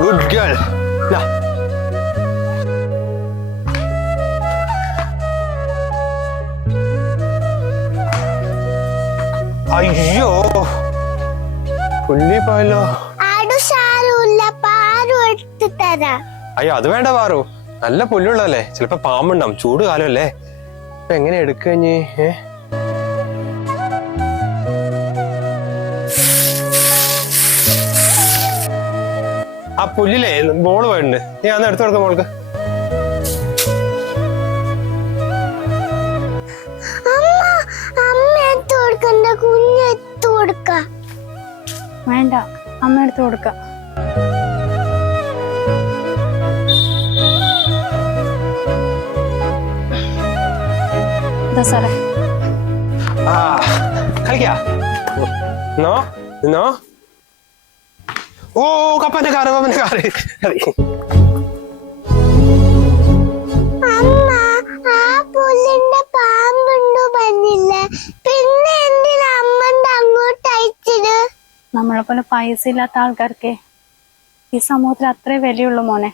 good girl. ദാ. അയ്യോ പുല്ലി പോയല്ലോ. അയ്യോ അത് വേണ്ട പാറു, നല്ല പുല്ലുള്ളതല്ലേ, ചിലപ്പോ പാമ്പുണ്ടാവും, ചൂട് കാലമല്ലേ. ഇപ്പൊ എങ്ങനെ എടുക്കഞ്ഞി? ആ പുല്ലിലേ ബോള് പോയിട്ടുണ്ട്, നീ അന്ന് എടുത്തു കൊടുക്ക മോൾക്ക്. വേണ്ട, അമ്മ എടുത്തു കൊടുക്ക. കളിക്കാ നോ നോ. ഓ കപ്പന്റെ കാറ്, കപ്പന്റെ കാറ്. നമ്മളെ പോലെ പൈസ ഇല്ലാത്ത ആൾക്കാർക്ക് ഈ സമൂഹത്തിൽ അത്രേ വിലയുള്ളൂ മോനെ.